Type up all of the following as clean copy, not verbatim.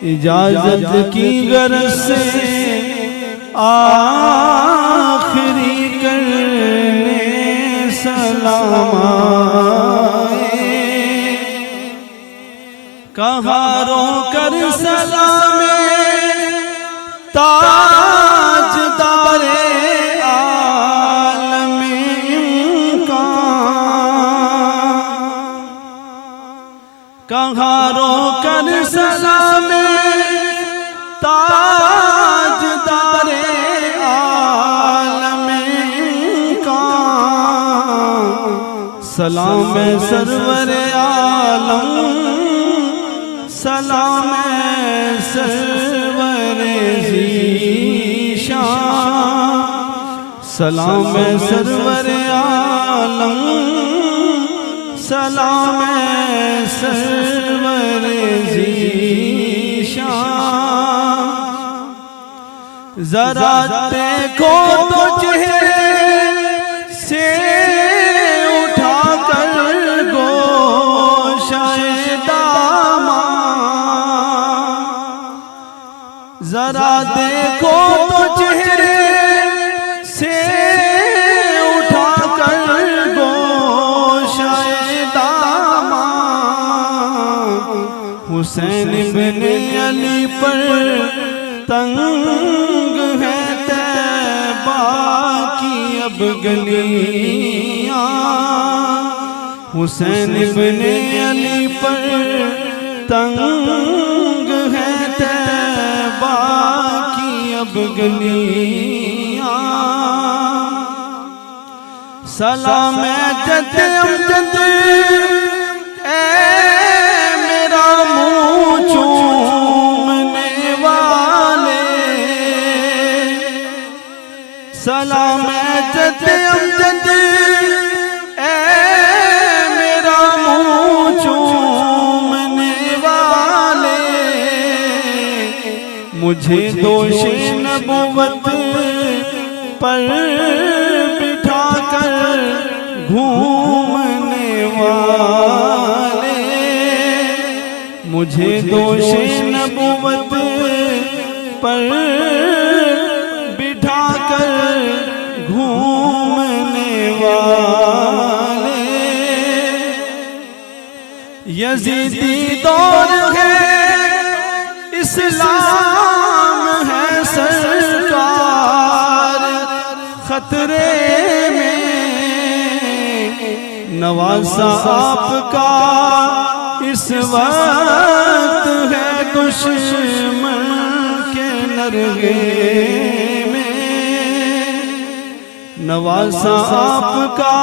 इजाजत की गरज से आखिरी करने सलाम आए। कहाँ रोकर सलामे ताजदारे आलम इम्कान। कहाँ रोकर सलामे ताजदारे आलम इम्कान। सलाम सरवर आलम, सलाम सरवर ज़ीशान। सलाम सरवर आलम, सलाम सरवर ज़ीशान। जरा देखो तो चेहरे से उठाकर गोशाए दामां। जरा देखो तो चेहरे से उठाकर गोशाए दामां। हुसैन बिन अली पर तंग है तैबा की अब गलियां। हुसैन बिन अली पर तंग है तैबा की अब गलियां। सलाम जद अमजद ए मेरा मुँह चूमने वाले। सलाम जद अमजद ए मेरा मुँह चूमने वाले। मुझे दोषे नबुवत पर बिठाकर घूमने वाले। मुझे दोषे नबुवत पर बिठाकर घूमने वाले। यजीदी दौर है, इस्लाम है सरकार खतरे में। नवासा आपका इस वक्त है दुश्मन के नरगे में। नवासा आपका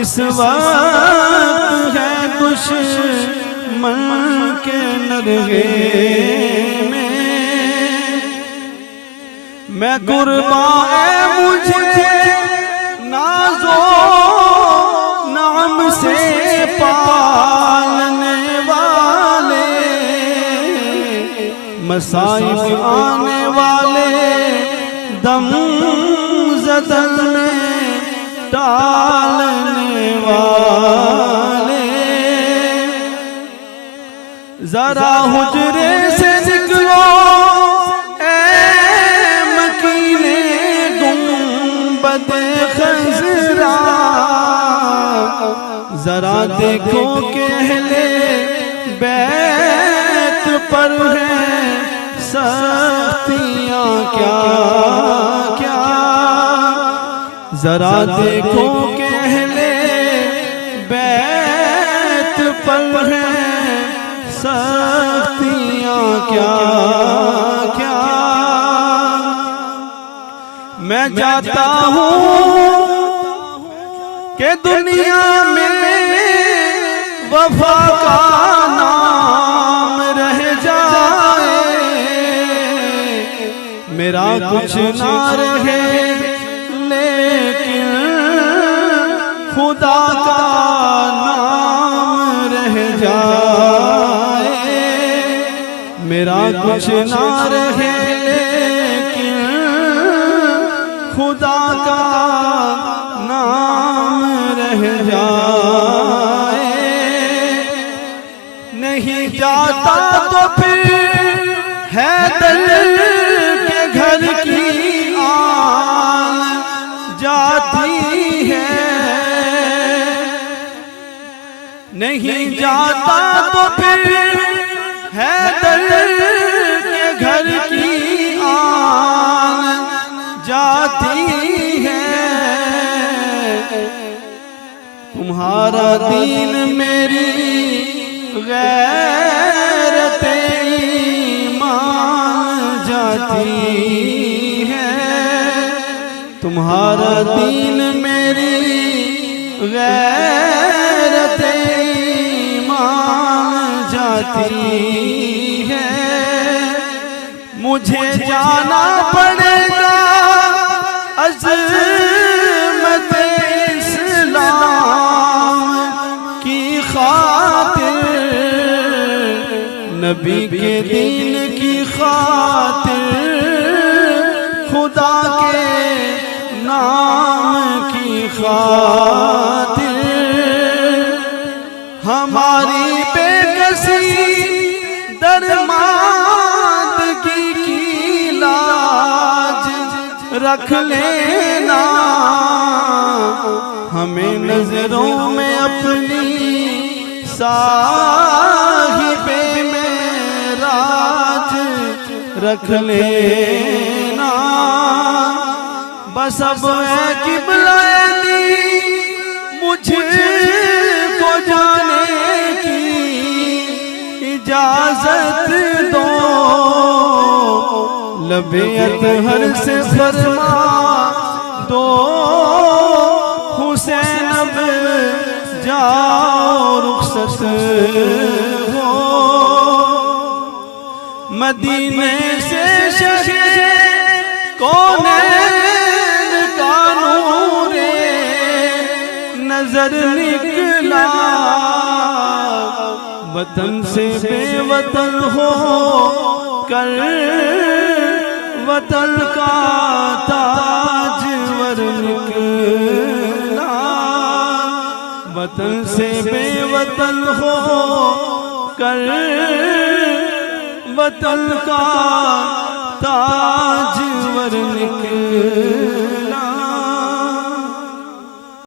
इस वक्त है दुश्मन के नरगे में। मैं कुर्बान है मुझे नाज़ो नाम से पालने वाले। मसाइब आने वाले दम ज़दन में टालने वाले। जरा हुजरे से निकलो ए मकीने गुंबद खज़रा। जरा देखो कि अहले बैत पर है सख्तियाँ क्या क्या। जरा देखो कि अहले बैत पर है सख्तियाँ क्या क्या। मैं जाता हूँ कि दुनिया में वफा का नाम रह जाए। मेरा कुछ ना रहे लेकिन खुदा का नाम रह जाए। मेरा कुछ ना रहे लेकिन खुदा का नाम रह जाए। नहीं जाता तो फिर जाता तो फिर हैदर के घर की आन जाती है। तुम्हारा दीन मेरी गैरत ईमान जाती है। तुम्हारा दीन मेरी गैरत ईमान जाती है। मुझे जाना पड़ेगा अज़मत इस्लाम की खातिर, नबी के दीन की खातिर, खुदा के नाम की खातिर। हमारी बेकसी दरमादगी की लाज रख लेना। हमें नजरों में अपनी साहिबे मेराज रख लेना। बस अब है किबला दी मुझको जाने की इजाजत दो। लबे अतहर से फरमा दो हुसैन अब जाओ रुखसत हो। मदीने से शहर कौनैन का नूरे नजर निकला। वतन से बेवतन हो कर वतन का ताजवर निकला। वतन से बेवतन हो कर वतन का ताजवर निकला।